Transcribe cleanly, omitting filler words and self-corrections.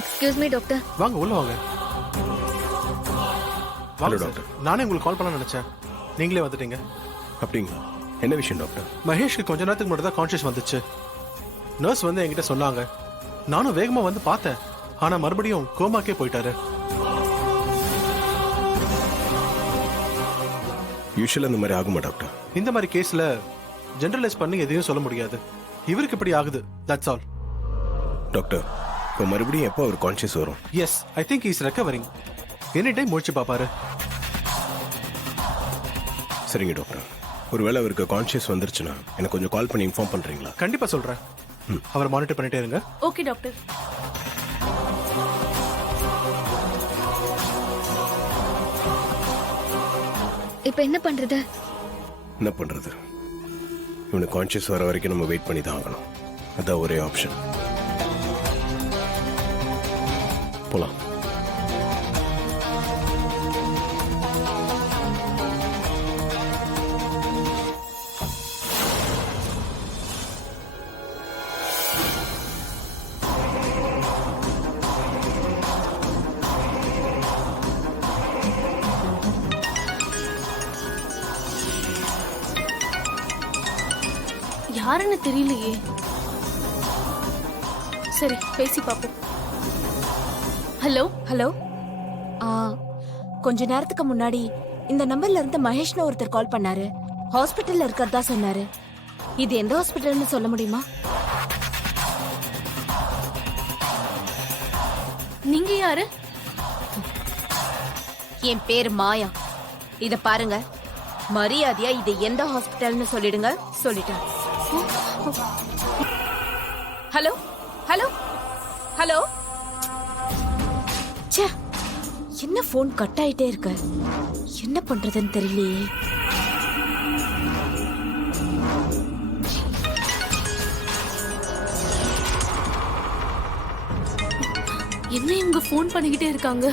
Excuse me doctor. வாங்க உள்ள வாங்க. Hello doctor. நானே உங்களுக்கு கால் பண்ண நினைச்சேன், நீங்களே வந்துட்டீங்க. அப்படிங்களா? என்ன விஷயம் டாக்டர்? மகேஷ்க்கு கொஞ்ச நேரத்துக்கு மட்டும் தான் கான்ஷியஸ் வந்துச்சு. நர்ஸ் வந்து என்கிட்ட சொன்னாங்க. நானும் வேகமா வந்து பார்த்தேன், ஆனா மறுபடியும் கோமாக்கே போயிட்டாரு. யூஷுவலா இந்த மாதிரி ஆகுமா டாக்டர்? இந்த மாதிரி கேஸ்ல ஜெனரலைஸ் பண்ணி எதையும் சொல்ல முடியாது. இவருக்கு இப்படி ஆகுது, தட்ஸ் ஆல். டாக்டர், இப்போ மறுபடியும் எப்போ அவர் கான்ஷியஸ் வரும்? Yes, I think is recovering. Any time முழிச்சு பாப்பாரு. சரிங்க டாக்டர். ஒருவேளை அவருக்கு கான்ஷியஸ் வந்துருச்சுன்னா எனக்கு கொஞ்சம் கால் பண்ணி இன்ஃபார்ம் பண்றீங்களா? கண்டிப்பா சொல்றேன். அவரை மானிட்டர் பண்ணிட்டே இருங்க. Okay doctor. இப்போ என்ன பண்றது? என்ன பண்றது? இவனுக்கு கான்ஷியஸ் வர வரைக்கும் நம்ம வெயிட் பண்ணி தான் ஆகணும். அதான் ஒரே ஆப்ஷன். போலாம். யாருன்னு தெரியலையே. சரி பேசி பாப்போம். Hello hello. கொஞ்ச நேரத்துக்கு முன்னாடி இந்த நம்பர்ல இருந்து மகேஷ்னு ஒருத்தர் கால் பண்ணாரு. ஹாஸ்பிட்டல்ல இருக்கறதா சொன்னாரு. இது எந்த ஹாஸ்பிட்டல்னு சொல்ல முடியுமா? நீங்க யாரு? என் பேர் மாயா. இத பாருங்க, மரியாதையா இது எந்த ஹாஸ்பிட்டல்னு சொல்லிடுங்க. சொல்லிட்டேன். Hello hello hello. ச்சே, என்ன போன் கட் ஆயிட்டே இருக்கு. என்ன பண்றதுன்னு தெரியலையே. என்ன இவங்க ஃபோன் பண்ணிக்கிட்டே இருக்காங்க?